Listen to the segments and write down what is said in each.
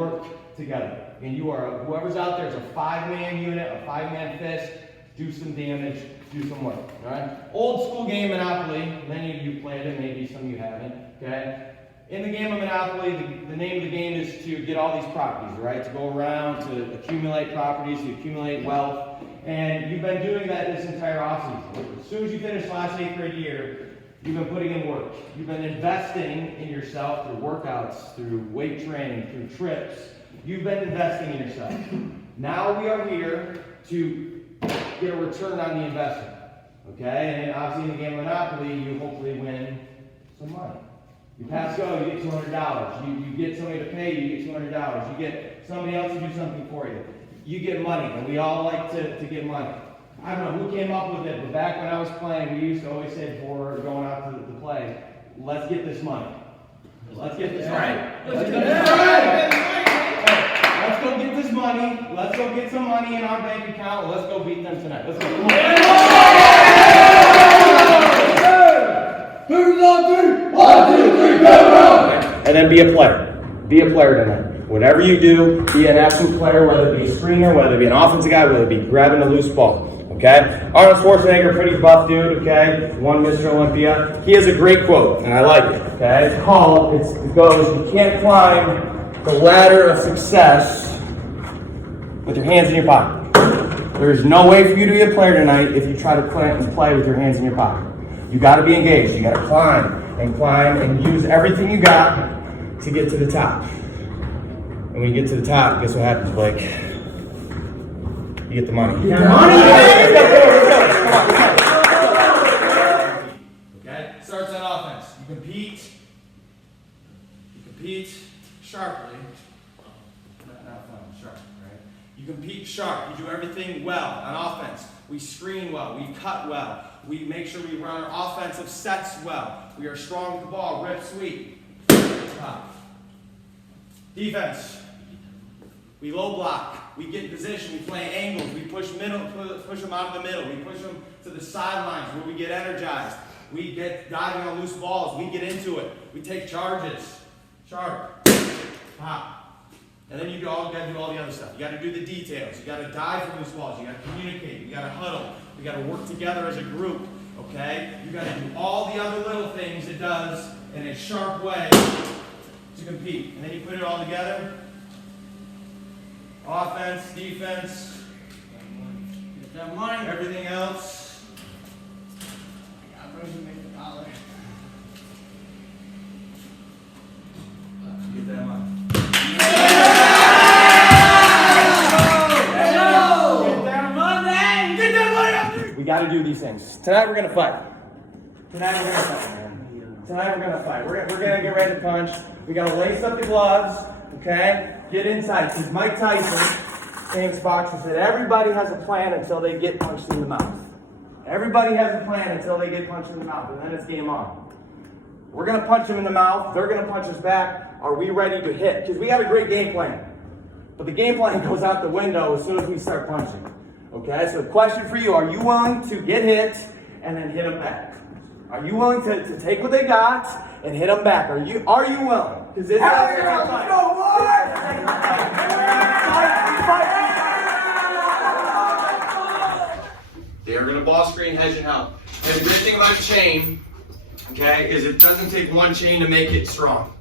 work together. And you are, whoever's out there is a 5-man unit, a 5-man fist. Do some damage, do some work, all right? Old school game Monopoly, many of you played it, maybe some of you haven't, okay? In the game of Monopoly, the name of the game is to get all these properties, right? To go around, to accumulate properties, to accumulate wealth. And you've been doing that this entire offseason. As soon as you finish last 8th grade year, you've been putting in work. You've been investing in yourself through workouts, through weight training, through trips. You've been investing in yourself. Now we are here to get a return on the investment, okay? And obviously in the game of Monopoly, you hopefully win some money. You pass go, you get $200. You get somebody to pay you, get $200. You get somebody else to do something for you. You get money, and we all like to get money. I don't know who came up with it, but back when I was playing, we used to always say before going out to play, let's get this money. Let's get this money. Let's get this money. Let's go get this money. Let's go get some money in our bank account. Let's go beat them tonight. Let's go. And then be a player. Be a player tonight. Whatever you do, be an absolute player, whether it be a screener, whether it be an offensive guy, whether it be grabbing a loose ball. Okay? Arnold Schwarzenegger, pretty buff dude, okay? Won Mr. Olympia. He has a great quote, and I like it. Okay? It goes, you can't climb the ladder of success with your hands in your pocket. There is no way for you to be a player tonight if you try to play with your hands in your pocket. You got to be engaged. You got to climb and use everything you got to get to the top. And when you get to the top, guess what happens, Blake? You get the money. Okay? Starts on offense. You compete sharply. Not fun, sharp, right? You compete sharp. You do everything well on offense. We screen well. We cut well. We make sure we run our offensive sets well. We are strong with the ball. Rip, sweep. Defense. We low block. We get in position. We play angles. We push them out of the middle. We push them to the sidelines where we get energized. We get diving on loose balls. We get into it. We take charges. Sharp. Pop. And then you got to do all the other stuff. You got to do the details. You got to dive for loose balls. You got to communicate. You got to huddle. You got to work together as a group. Okay? You got to do all the other little things it does in a sharp way to compete. And then you put it all together. Offense, defense, get that money, everything else. Get that money. We got to do these things. Tonight we're going to fight. Tonight we're going to fight. We're going to get ready to punch. We got to lace up the gloves, okay? Get inside. Because Mike Tyson, famous boxer, said everybody has a plan until they get punched in the mouth. Everybody has a plan until they get punched in the mouth, and then it's game on. We're going to punch them in the mouth. They're going to punch us back. Are we ready to hit? Because we got a great game plan. But the game plan goes out the window as soon as we start punching. Okay, so the question for you, are you willing to get hit and then hit them back? Are you willing to take what they got and hit them back? Are you willing? Because this is they're going to ball screen, hedge, and help. And the great thing about chain, okay, is it doesn't take one chain to make it strong.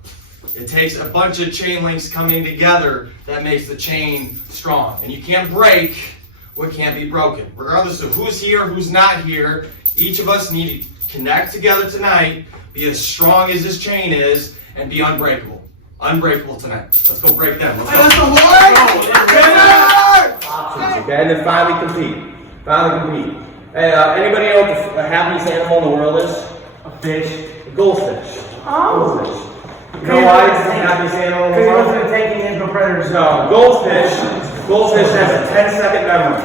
It takes a bunch of chain links coming together that makes the chain strong. And you can't break what can't be broken. Regardless of who's here, who's not here, each of us need to connect together tonight, be as strong as this chain is, and be unbreakable. Unbreakable tonight. Let's go break them. Let's go. Okay, and then finally compete. Hey, anybody know what the happiest animal in the world is? A fish. A goldfish. Oh. Goldfish. You know why it's the happiest animal in the world? Because he wasn't taking in for predators. No, goldfish has a 10-second memory.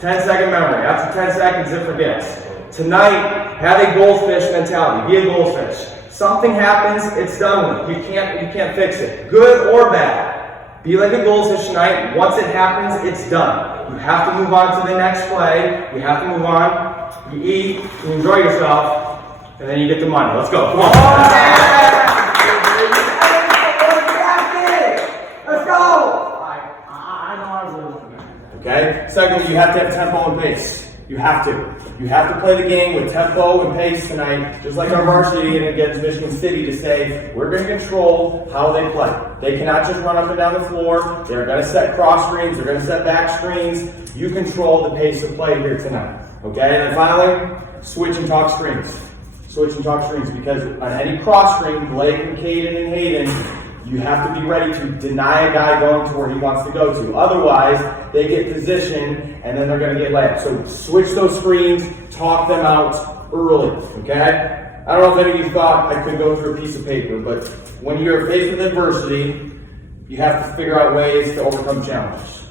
10-second memory. After 10 seconds, it forgets. Tonight, have a goldfish mentality. Be a goldfish. Something happens, it's done with. You can't fix it. Good or bad. Be like a goldfish tonight. Once it happens, it's done. You have to move on to the next play. You have to move on. You eat, you enjoy yourself, and then you get the money. Let's go. Come on. Let's go. Secondly, you have to have tempo and pace. You have to. You have to play the game with tempo and pace tonight, just like our varsity against Michigan City, to say, we're going to control how they play. They cannot just run up and down the floor. They're going to set cross screens. They're going to set back screens. You control the pace of play here tonight. Okay? And then finally, switch and talk screens. Switch and talk screens, because on any cross screen, Blake and Caden and Hayden, you have to be ready to deny a guy going to where he wants to go to. Otherwise, they get positioned, and then they're going to get layups. So switch those screens, talk them out early, okay? I don't know if any of you thought I could go through a piece of paper, but when you're faced with adversity, you have to figure out ways to overcome challenges.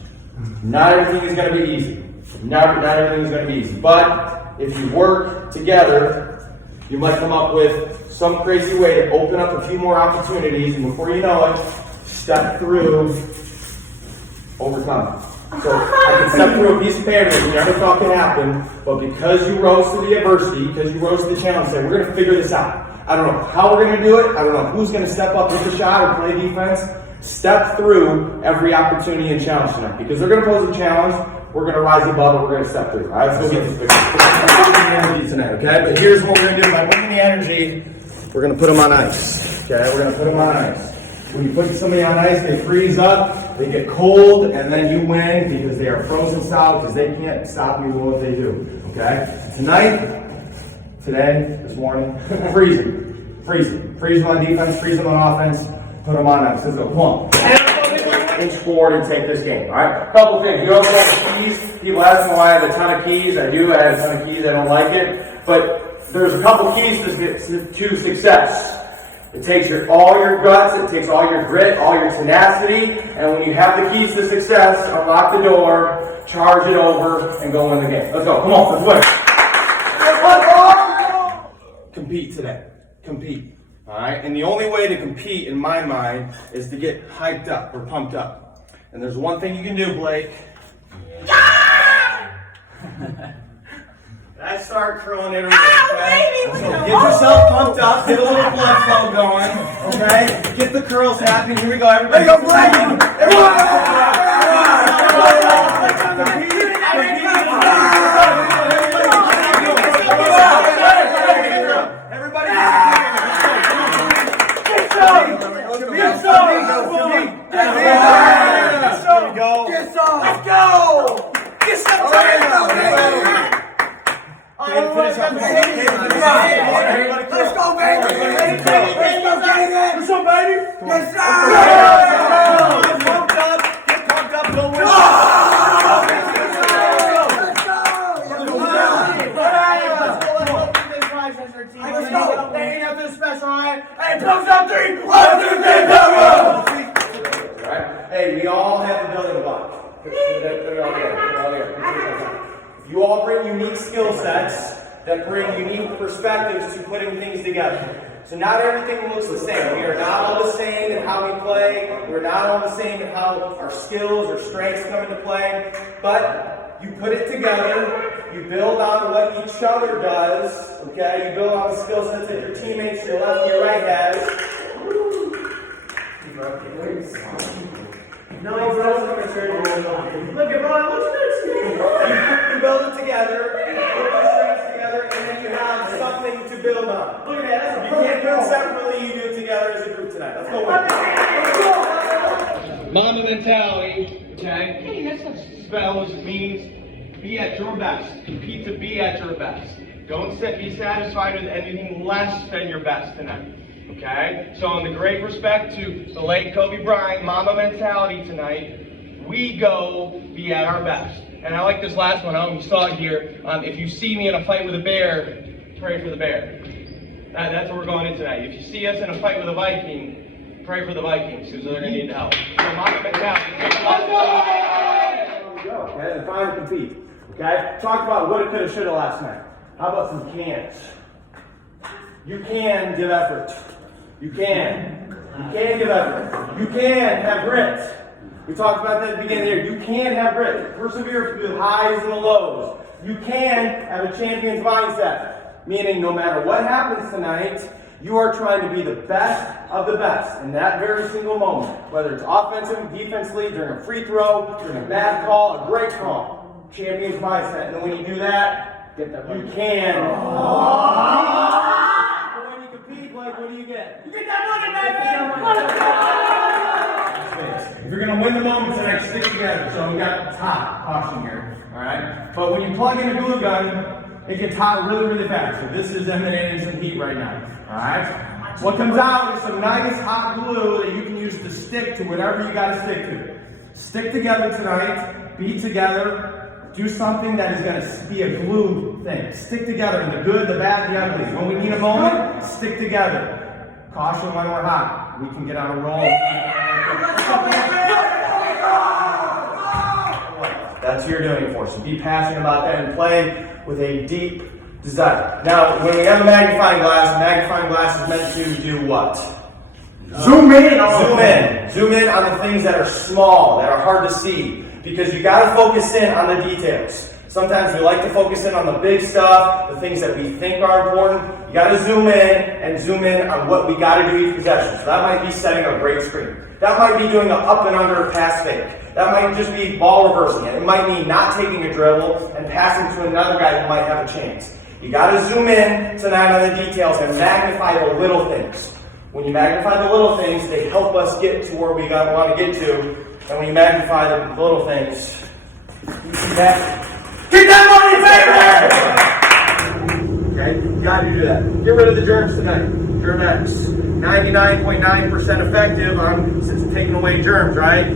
Not everything is going to be easy. Not everything is going to be easy. But if you work together, you might come up with some crazy way to open up a few more opportunities, and before you know it, step through, overcome. So I can step through a piece of paper that you never thought could happen, but because you rose to the adversity, because you rose to the challenge, say, we're going to figure this out. I don't know how we're going to do it. I don't know who's going to step up, hit the shot, or play defense. Step through every opportunity and challenge tonight, because they're going to pose a challenge. We're going to rise above it. We're going to step through. All right, let's go get this fixed. Tonight, okay? But here's what we're going to do. By bringing the energy, we're going to put them on ice. Okay? We're going to put them on ice. When you put somebody on ice, they freeze up, they get cold, and then you win because they are frozen solid, because they can't stop you doing what they do. Okay? Today, this morning, freezing. Freeze them on defense, freeze them on offense, put them on ice. Let's go. Come on. Inch forward and take this game. All right. Couple things. You also have keys. People ask me why I have a ton of keys. I do. I have a ton of keys. I don't like it, but there's a couple keys to success. It takes all your guts. It takes all your grit, all your tenacity. And when you have the keys to success, unlock the door, charge it over, and go win the game. Let's go. Come on. Let's win. Compete today. Compete. All right, and the only way to compete, in my mind, is to get hyped up or pumped up. And there's one thing you can do, Blake. I start curling it around. Okay? So get yourself pumped up, get a little blood flow going. Okay, get the curls happening. Here we go, everybody. Go, Blake! Hey, we all have the building block. You all bring unique skill sets that bring unique perspectives to putting things together. So not everything looks the same. We are not all the same in how we play. We're not all the same in how our skills or strengths come into play. But you put it together. You build on what each other does. Okay? You build on the skill sets that your teammates, your left and your right has. No, look at Ron, what's this? You build it together, you put the strengths together, and then you have something to build on. Look at that. You can't do it separately, you do it together as a group tonight. Let's go. Mamba Mentality, okay? Spells means be at your best. Compete to be at your best. Don't be satisfied with anything less than your best tonight. Okay? So in the great respect to the late Kobe Bryant, Mamba Mentality tonight, we go be at our best. And I like this last one. I don't know if you saw it here. If you see me in a fight with a bear, pray for the bear. That's what we're going in tonight. If you see us in a fight with a Viking, pray for the Vikings, because they're going to need the help. So Mamba Mentality. There we go. Okay, and finally compete. Okay? Talk about what it could have, should have last night. How about some cans? You can give effort. You can. You can give effort. You can have grit. We talked about that at the beginning here. You can have grit. Persevere through the highs and the lows. You can have a champion's mindset. Meaning no matter what happens tonight, you are trying to be the best of the best in that very single moment. Whether it's offensive, defensively, during a free throw, during a bad call, a great call. champion's mindset. And then when you do that, Get that you money. can. But when you compete, like, what do you get? You get that money, baby! If you're gonna win the moment tonight, stick together. So we got hot caution here, all right? But when you plug in a glue gun, it gets hot really, really fast. So this is emanating some heat right now, all right? What comes out is some nice hot glue that you can use to stick to whatever you gotta stick to. Stick together tonight, be together, do something that is gonna be a glue thing. Stick together in the good, the bad, the ugly. When we need a moment, stick together. Caution when we're hot. We can get on a roll. That's what you're doing for us. So be passionate about that and play with a deep desire. Now, when we have a magnifying glass is meant to do what? Zoom in. Zoom in on the things that are small, that are hard to see. Because you got to focus in on the details. Sometimes we like to focus in on the big stuff, the things that we think are important. You got to zoom in on what we got to do each possession. So that might be setting a great screen. That might be doing an up and under pass fake. That might just be ball reversing it. It might mean not taking a dribble and passing to another guy who might have a chance. You got to zoom in tonight on the details and magnify the little things. When you magnify the little things, they help us get to where we want to get to. And when you magnify the little things, you see that. Get that money, baby! Okay, you got to do that. Get rid of the germs tonight. Germ-X. 99.9% effective on taking away germs, right?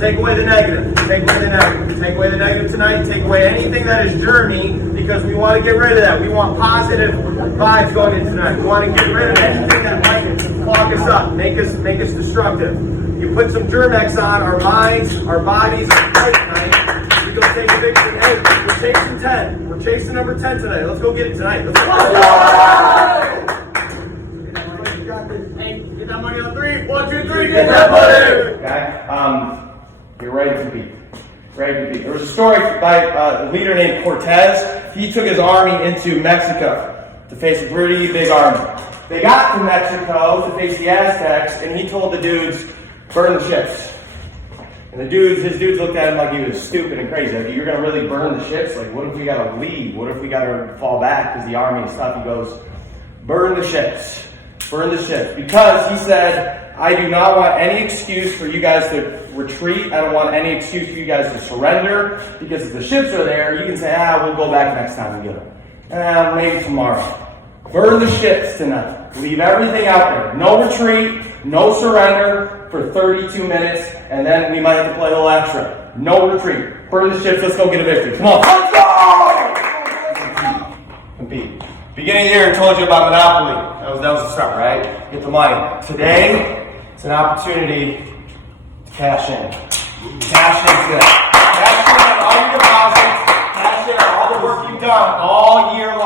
Take away the negative. Take away the negative. Take away the negative tonight. Take away anything that is germy because we want to get rid of that. We want positive vibes going in tonight. We want to get rid of anything that might clog us up, make us destructive. You put some Germ-X on, our minds, our bodies are bright tonight. We go take a victory. Hey, we're chasing 10. We're chasing number 10 tonight. Let's go get it tonight. Let's go. Hey, get that money on 3. 1, 2, 3. Get that money. Okay. You're ready to beat. Ready to beat. There was a story by a leader named Cortez. He took his army into Mexico to face a pretty big army. They got to Mexico to face the Aztecs, and he told the dudes, burn the ships. And his dudes looked at him like he was stupid and crazy. Like, you're going to really burn the ships? Like, what if we got to leave? What if we got to fall back because the army is tough? He goes, burn the ships. Burn the ships. Because, he said, I do not want any excuse for you guys to retreat. I don't want any excuse for you guys to surrender. Because if the ships are there, you can say, we'll go back next time and get them. Maybe tomorrow. Burn the ships tonight. Leave everything out there. No retreat, no surrender for 32 minutes, and then we might have to play a little extra. No retreat. Burn the ships. Let's go get a victory. Come on. Let's go! Compete. Beginning of the year, I told you about Monopoly. That was the start, right? Get the money. Today, it's an opportunity to cash in. Cash into that. Cash in on all your deposits. Cash in on all the work you've done all year long.